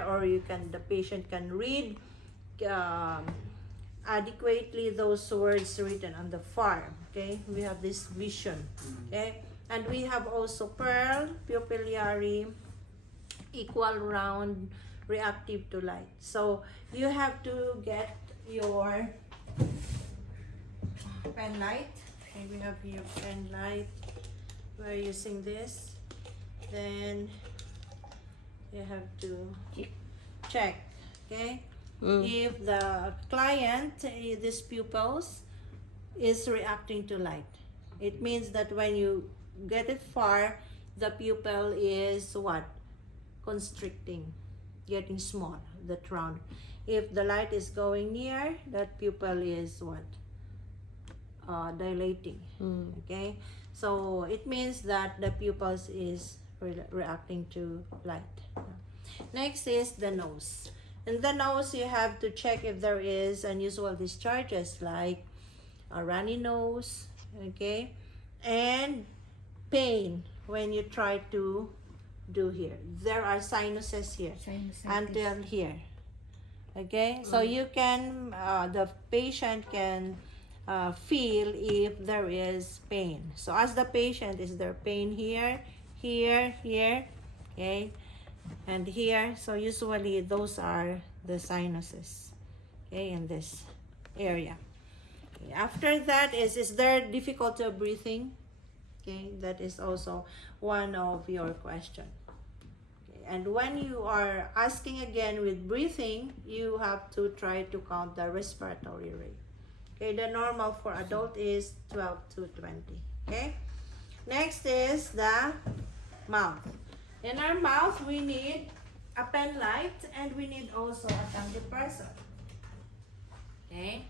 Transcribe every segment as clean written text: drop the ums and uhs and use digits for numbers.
there, or the patient can read adequately those words written on the form. Okay, we have this vision. Okay, and we have also pearl, pupillary, equal, round, reactive to light. So you have to get your pen light. Okay, we have here pen light. We're using this. Then you have to check, okay, if the client, these pupils, is reacting to light. It means that when you get it far, the pupil is what? Constricting, getting small, that round. If the light is going near, that pupil is what? Dilating. Okay, so it means that the pupils is reacting to light. Next is the nose. In the nose, you have to check if there is unusual discharges like a runny nose, okay, and pain when you try to do here. There are sinuses here until here. Okay, so you can, the patient can feel if there is pain. So as the patient, is there pain here, here, here, okay, and here? So usually those are the sinuses, okay, in this area. Okay. After that is there difficulty of breathing? Okay, that is also one of your question. Okay. And when you are asking again with breathing, you have to try to count the respiratory rate. Okay, the normal for adult is 12 to 20. Okay, next is the mouth. In our mouth, we need a pen light and we need also a tongue depressor. Okay,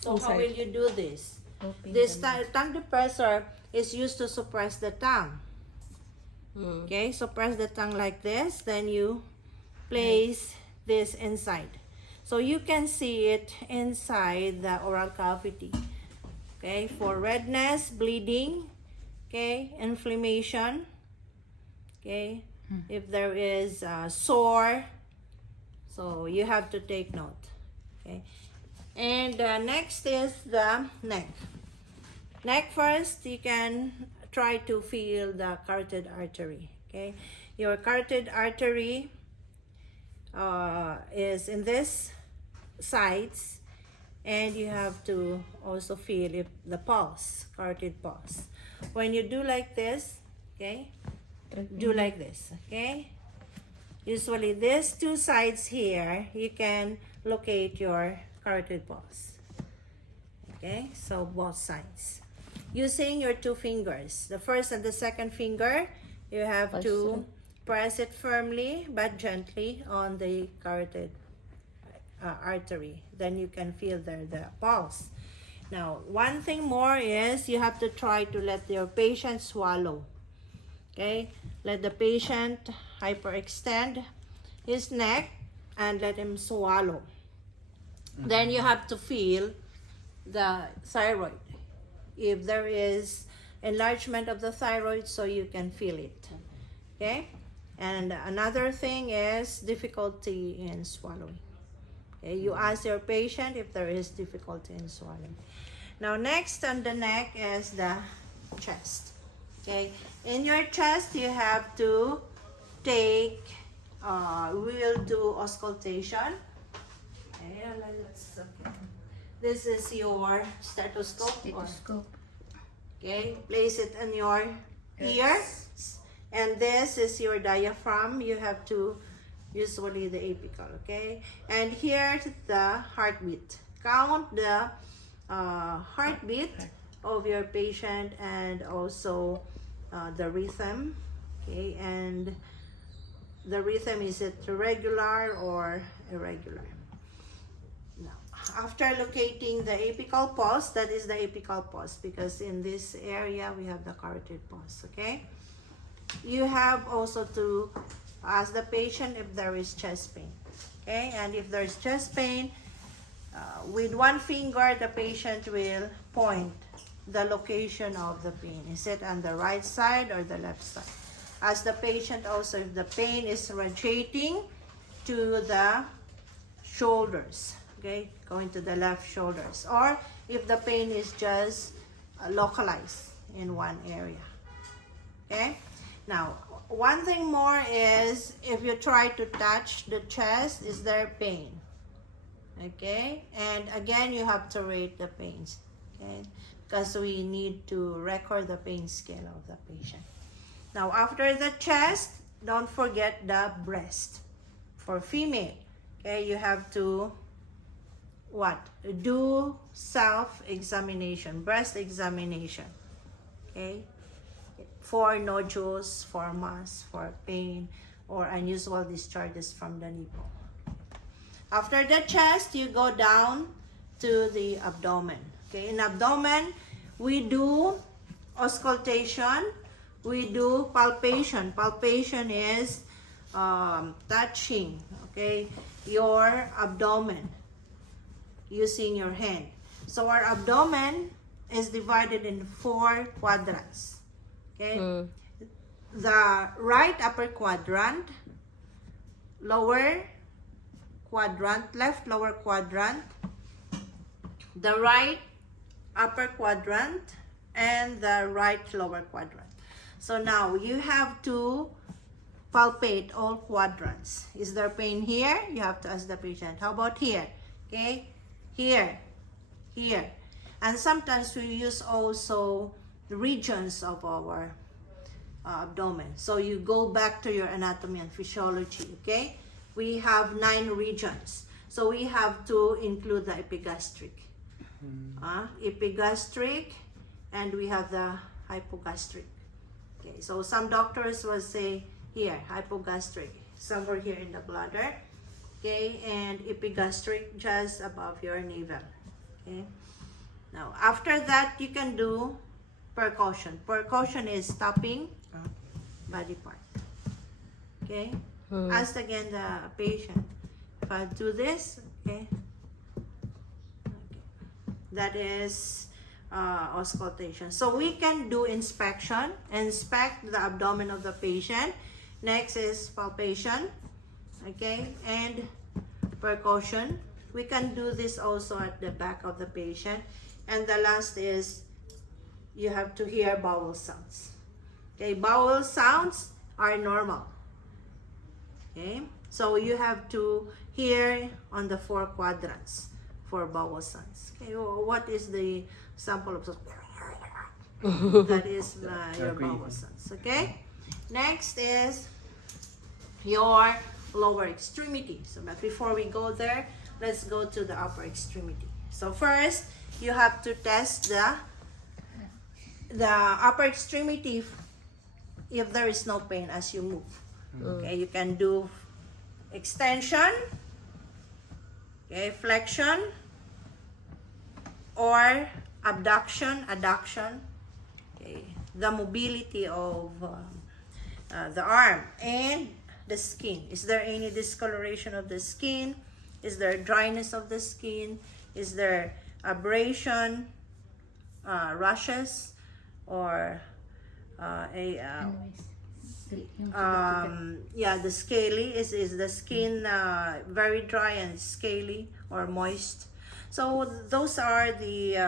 so how will you do this? This tongue depressor is used to suppress the tongue. Okay, suppress the tongue like this, then you place this inside. So you can see it inside the oral cavity. Okay, for redness, bleeding, okay, inflammation, okay, if there is sore, so you have to take note. Okay, and next is the neck. Neck first, you can try to feel the carotid artery. Okay, your carotid artery is in this sides, and you have to also feel if the pulse, carotid pulse. When you do like this, okay, do like this, okay. Usually these two sides here, you can locate your carotid pulse. Okay, so both sides. Using your two fingers, the first and the second finger, you have to press it firmly but gently on the carotid artery. Then you can feel there the pulse. Now, one thing more is you have to try to let your patient swallow. Okay, let the patient hyperextend his neck and let him swallow. Then you have to feel the thyroid. If there is enlargement of the thyroid, so you can feel it. Okay, and another thing is difficulty in swallowing. Okay, you ask your patient if there is difficulty in swallowing. Now next on the neck is the chest. Okay, in your chest you have to take, we will do auscultation. Okay, this is your stethoscope. Okay, place it in your ear, and this is your diaphragm. You have to usually the apical. Okay, and here the heartbeat. Count the heartbeat of your patient and also the rhythm. Okay, and the rhythm, is it regular or irregular? After locating the apical pulse, that is the apical pulse, because in this area we have the carotid pulse. Okay, you have also to ask the patient if there is chest pain. Okay, and if there's chest pain, with one finger the patient will point the location of the pain. Is it on the right side or the left side? Ask the patient also if the pain is radiating to the shoulders, okay, going to the left shoulders, or if the pain is just localized in one area. Okay, now one thing more is if you try to touch the chest, is there pain? Okay, and again you have to rate the pains, okay, because we need to record the pain scale of the patient. Now after the chest, don't forget the breast. For female, okay, you have to what? Do self-examination, breast examination, okay, for nodules, for mass, for pain, or unusual discharges from the nipple. After the chest, you go down to the abdomen. Okay, in abdomen, we do auscultation, we do palpation. Palpation is touching, okay, your abdomen using your hand. So our abdomen is divided in 4 quadrants. Okay, the right upper quadrant, lower quadrant, left lower quadrant, the right upper quadrant, and the right lower quadrant. So now you have to palpate all quadrants. Is there pain here? You have to ask the patient. How about here? Okay, here, here. And sometimes we use also regions of our abdomen. So you go back to your anatomy and physiology, okay? We have 9 regions. So we have to include the epigastric. Epigastric, and we have the hypogastric. Okay, so some doctors will say here, hypogastric, somewhere here in the bladder, okay, and epigastric just above your navel, okay. Now, after that, you can do percussion. Percussion is stopping body part, okay. Ask again the patient, if I do this, okay, that is auscultation. So we can do inspection, inspect the abdomen of the patient. Next is palpation, okay, and percussion. We can do this also at the back of the patient. And the last is you have to hear bowel sounds. Okay, bowel sounds are normal. Okay, so you have to hear on the 4 quadrants for bowel sounds. Okay, what is the sample of that is your bowel sounds. Okay, next is your lower extremity. So but before we go there, let's go to the upper extremity. So first you have to test the upper extremity if there is no pain as you move. Okay, you can do extension, okay, flexion, or abduction, adduction, okay, the mobility of the arm and the skin. Is there any discoloration of the skin? Is there dryness of the skin? Is there abrasion, rashes, or the scaly, is the skin very dry and scaly or moist? So those are the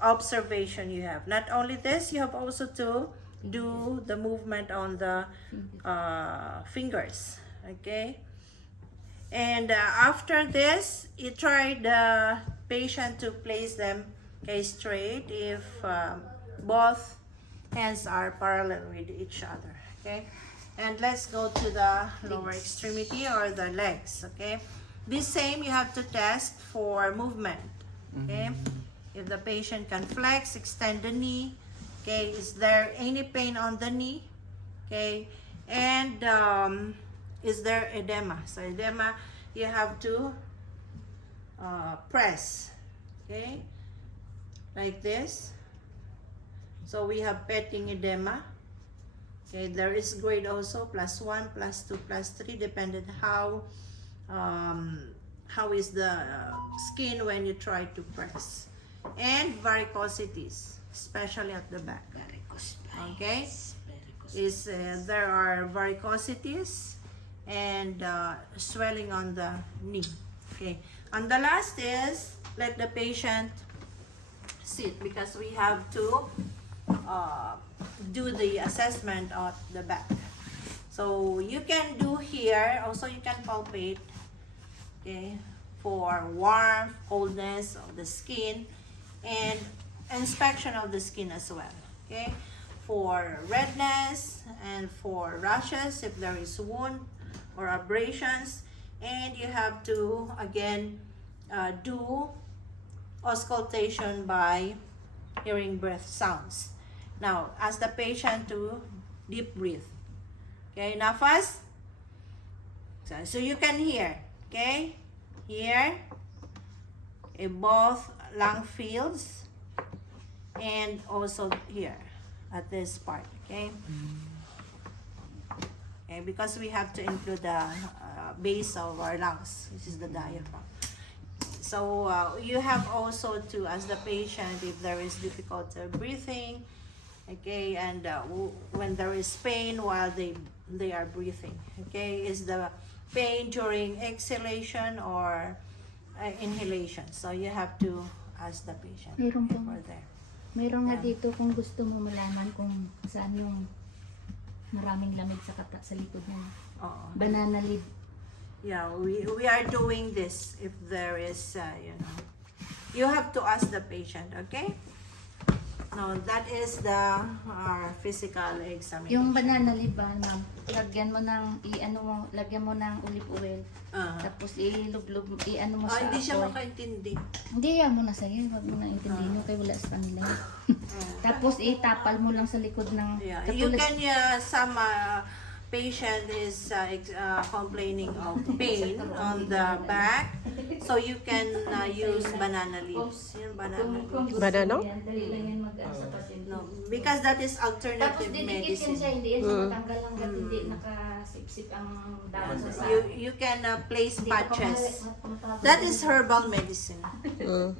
observation you have. Not only this, you have also to do the movement on the fingers, okay? And after this, you try the patient to place them, okay, straight if both hands are parallel with each other, okay? And let's go to the lower extremity or the legs, okay? This same you have to test for movement, okay? If the patient can flex, extend the knee, okay? Is there any pain on the knee, okay? And is there edema? So edema, you have to press, okay? Like this. So we have petting edema. Okay, there is grade also, +1, +2, +3, depending how is the skin when you try to press. And varicosities, especially at the back. Okay, there are varicosities, and swelling on the knee. Okay. And the last is let the patient sit because we have to do the assessment of the back. So you can do here, also you can palpate, okay, for warmth, coldness of the skin, and inspection of the skin as well, okay, for redness and for rashes if there is wound or abrasions. And you have to again do auscultation by hearing breath sounds. Now ask the patient to deep breathe. Okay, nafas. So you can hear, okay, here in both lung fields and also here at this part, okay. Okay, because we have to include the base of our lungs, which is the diaphragm. So you have also to ask the patient if there is difficulty breathing, okay, and when there is pain while they are breathing, okay, is the pain during exhalation or inhalation. So you have to ask the patient for there. Meron nga dito kung gusto mo malaman kung saan yung maraming lamig sa likod niya. Banana leaf. Yeah, we are doing this if there is, you have to ask the patient, okay? No, that is our physical examination. Yung banana leaf ba, ma'am, lagyan mo ng, lagyan mo ng olive oil. Tapos ilublob, mo sa hindi siya apoy. makaintindi. Hindi, yan mo na sa'yo. Huwag mo na intindihin nyo kay wala sa kanila. Tapos itapal mo lang sa likod ng... Yeah, you can, some patient is complaining of pain on the back, so you can use banana leaves. Yung banana leaves. Banana? Dali lang yan mag-asa pasyente. No, because that is Tapos alternative didikit yan medicine. siya, hindi yan siya matanggal hanggat hindi nakasipsip ang dahon sa saan. You can place Hindi ka pa patches. matatawag. That is herbal medicine. Mm.